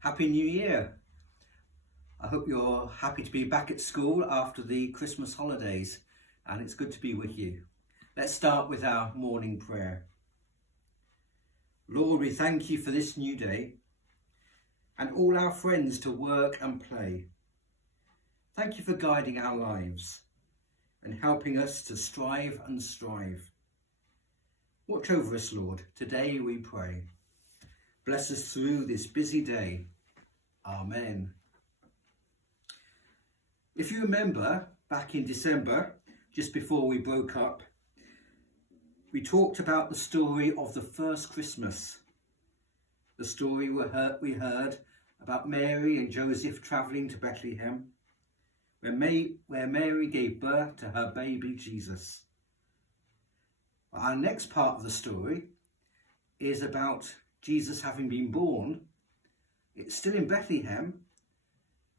Happy New Year. I hope you're happy to be back at school after the Christmas holidays, and it's good to be with you. Let's start with our morning prayer. Lord, we thank you for this new day and all our friends to work and play. Thank you for guiding our lives and helping us to strive and strive. Watch over us, Lord, today we pray. Bless us through this busy day. Amen. If you remember, back in December, just before we broke up, we talked about the story of the first Christmas. The story we heard about Mary and Joseph travelling to Bethlehem, where Mary gave birth to her baby Jesus. Our next part of the story is about Jesus having been born. It's still in Bethlehem,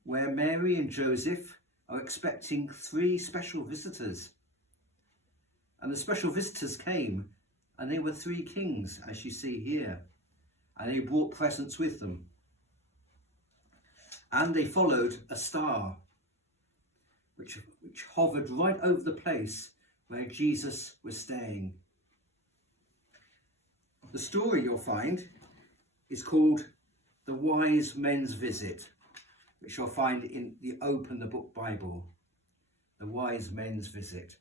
where Mary and Joseph are expecting 3 special visitors. And the special visitors came, and they were 3 kings, as you see here. And they brought presents with them. And they followed a star, which hovered right over the place where Jesus was staying. The story you'll find is called The Wise Men's Visit, which you'll find in the Open the Book Bible. The Wise Men's Visit.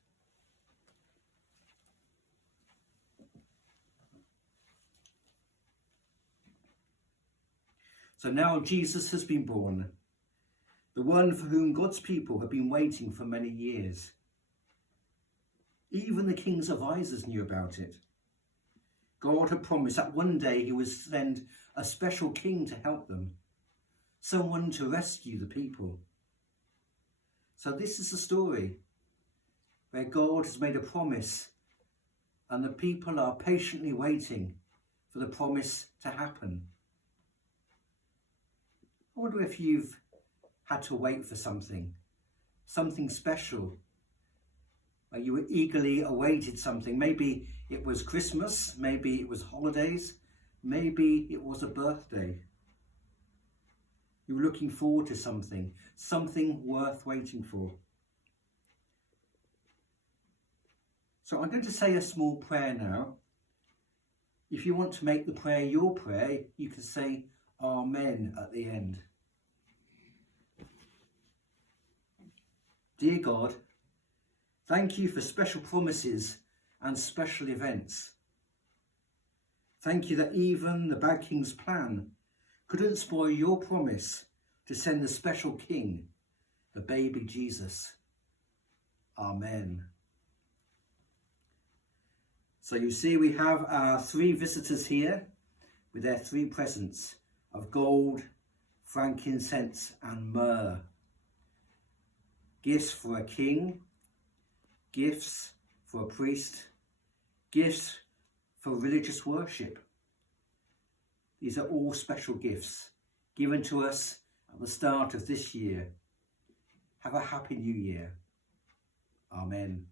So now Jesus has been born, the one for whom God's people have been waiting for many years. Even the kings of Isaac knew about it. God had promised that one day he would send a special king to help them, someone to rescue the people. So this is the story where God has made a promise and the people are patiently waiting for the promise to happen. I wonder if you've had to wait for something special, where you were eagerly awaited something. Maybe it was Christmas, maybe it was holidays, maybe it was a birthday. You were looking forward to something worth waiting for. So I'm going to say a small prayer now. If you want to make the prayer your prayer, you can say Amen at the end. Dear God, thank you for special promises and special events. Thank you that even the bad king's plan couldn't spoil your promise to send the special king, the baby Jesus. Amen. So you see we have our 3 visitors here with their 3 presents of gold, frankincense and myrrh. Gifts for a king, gifts for a priest, gifts for religious worship. These are all special gifts given to us at the start of this year. Have a happy new year. Amen.